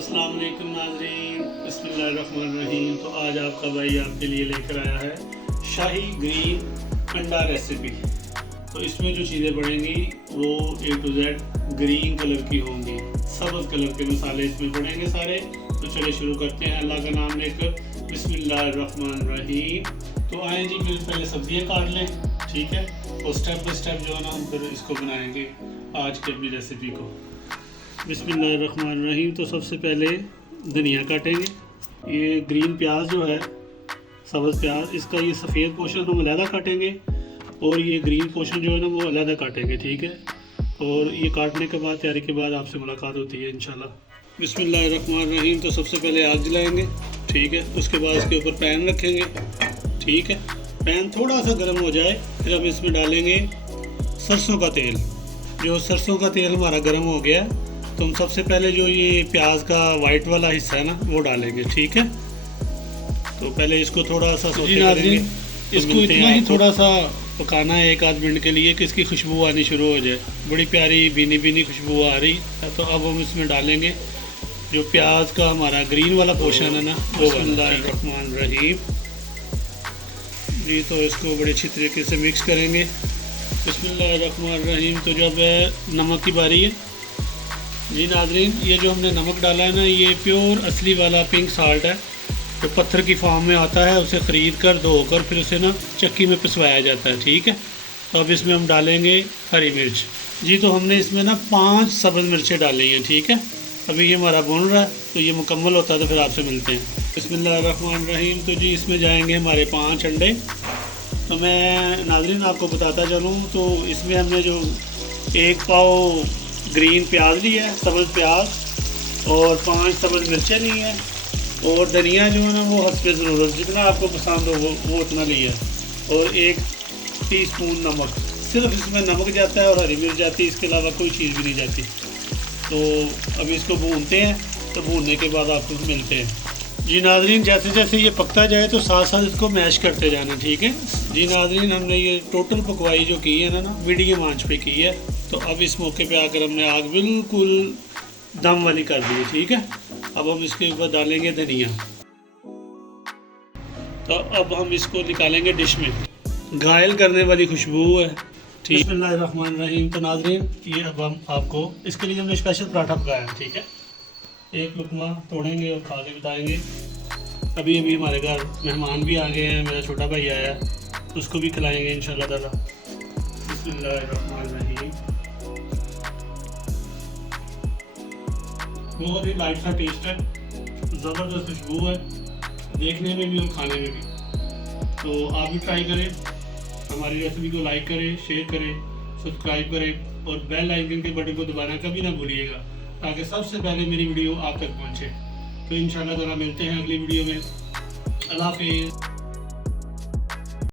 अस्सलाम वालेकुम नाज़रीन, बिस्मिल्लाहिर्रहमानिर्रहीम। तो आज आपका भाई आपके लिए लेकर आया है शाही ग्रीन अंडा रेसिपी। तो इसमें जो चीज़ें पड़ेंगी वो A to Z green colour की होंगी, सब्ज़ कलर के मसाले इसमें पड़ेंगे सारे। तो चलिए शुरू करते हैं अल्लाह का नाम लेकर, बिस्मिल्लाहिर्रहमानिर्रहीम। तो आए जी, फिर पहले सब्जियाँ काट लें, ठीक है। और स्टेप बाई स्टेप जो है ना हम फिर इसको बनाएंगे आज की अपनी रेसिपी को। बिस्मिल्लाहिर्रहमानिर्रहीम। तो सबसे पहले धनिया काटेंगे। ये ग्रीन प्याज जो है, सब्ज़ प्याज, इसका ये सफ़ेद पोर्शन हम अलहदा काटेंगे और ये ग्रीन पोर्शन जो है ना वो अलहदा काटेंगे, ठीक है। और ये काटने के बाद, तैयारी के बाद आपसे मुलाकात होती है इंशाल्लाह। बिस्मिल्लाहिर्रहमानिर्रहीम। तो सबसे पहले आग जलाएंगे, ठीक है। उसके बाद इसके ऊपर पैन रखेंगे, ठीक है। पैन थोड़ा सा गर्म हो जाए फिर हम इसमें डालेंगे सरसों का तेल। जो सरसों का तेल हमारा गर्म हो गया तो हम सबसे पहले जो ये प्याज का वाइट वाला हिस्सा है ना वो डालेंगे, ठीक है। तो पहले इसको थोड़ा सा सौते करेंगे। इसको इतना ही थोड़ा सा पकाना है 1-8 मिनट के लिए कि इसकी खुशबू आनी शुरू हो जाए। बड़ी प्यारी भीनी भीनी खुशबू आ रही है। तो अब हम इसमें डालेंगे जो प्याज का हमारा ग्रीन वाला पोर्शन है ना वो। बिस्मिल्लाहिर्रहमानिर्रहीम जी। तो इसको बड़ी अच्छी तरीके से मिक्स करेंगे। बिस्मिल्लाहिर्रहमानिर्रहीम। तो जब नमक की बारी है जी नाज़रीन, ये जो हमने नमक डाला है ना ये प्योर असली वाला पिंक साल्ट है, जो पत्थर की फॉर्म में आता है। उसे ख़रीद कर धोकर फिर उसे ना चक्की में पिसवाया जाता है, ठीक है। तो अब इसमें हम डालेंगे हरी मिर्च जी। तो हमने इसमें ना 5 सब्ज़ मिर्चें डाली हैं, ठीक है। अभी ये हमारा भुन रहा है, तो ये मुकम्मल होता है तो फिर आपसे मिलते हैं। बिस्मिल्लाहिर्रहमानिर्रहीम। तो जी इसमें जाएंगे हमारे 5 अंडे। तो मैं नाज़रीन आपको बताता चलूँ तो इसमें हमने जो 1 पाव ग्रीन प्याज लिया है, सब्ज़ प्याज, और 5 सब्ज़ मिर्चें ली हैं, और धनिया जो है ना वो हस्बे ज़रूरत, जितना आपको पसंद हो वो उतना लिया है। और 1 टीस्पून नमक, सिर्फ इसमें नमक जाता है और हरी मिर्च जाती है, इसके अलावा कोई चीज़ भी नहीं जाती। तो अभी इसको भूनते हैं, तो भूनने के बाद आपको मिलते हैं जी नाज़रीन। जैसे जैसे ये पकता जाए तो साथ साथ इसको मैश करते जाना, ठीक है जी नाज़रीन। हमने ये टोटल पकवाई जो की है ना मीडियम आंच पे की है। तो अब इस मौके पे आकर हमने आग बिल्कुल दम वाली कर दी है, ठीक है। अब हम इसके ऊपर डालेंगे धनिया। तो अब हम इसको निकालेंगे डिश में। घायल करने वाली खुशबू है, ठीक। बिस्मिल्लाहिर्रहमानिर्रहीम। तो नाज़रीन ये अब हम आपको इसके लिए हमने स्पेशल पराठा पकाया है, ठीक है। एक लुकमा तोड़ेंगे और खा के बताएंगे। अभी अभी हमारे घर मेहमान भी आ गए हैं, मेरा छोटा भाई आया है, उसको भी खिलाएंगे इंशाल्लाह ताला। बिस्मिल्लाहिर्रहमानिर्रहीम। बहुत ही लाइट सा टेस्ट है, ज़बरदस्त खुशबू है, देखने में भी और खाने में भी। तो आप भी ट्राई करें, हमारी रेसिपी को लाइक करें, शेयर करें, सब्सक्राइब करें और बेल आइकन के बटन को दबाना कभी ना भूलिएगा, ताकि सबसे पहले मेरी वीडियो आप तक पहुंचे। तो इंशाल्लाह ताला मिलते हैं अगली वीडियो में। अल्लाह हाफ़िज़।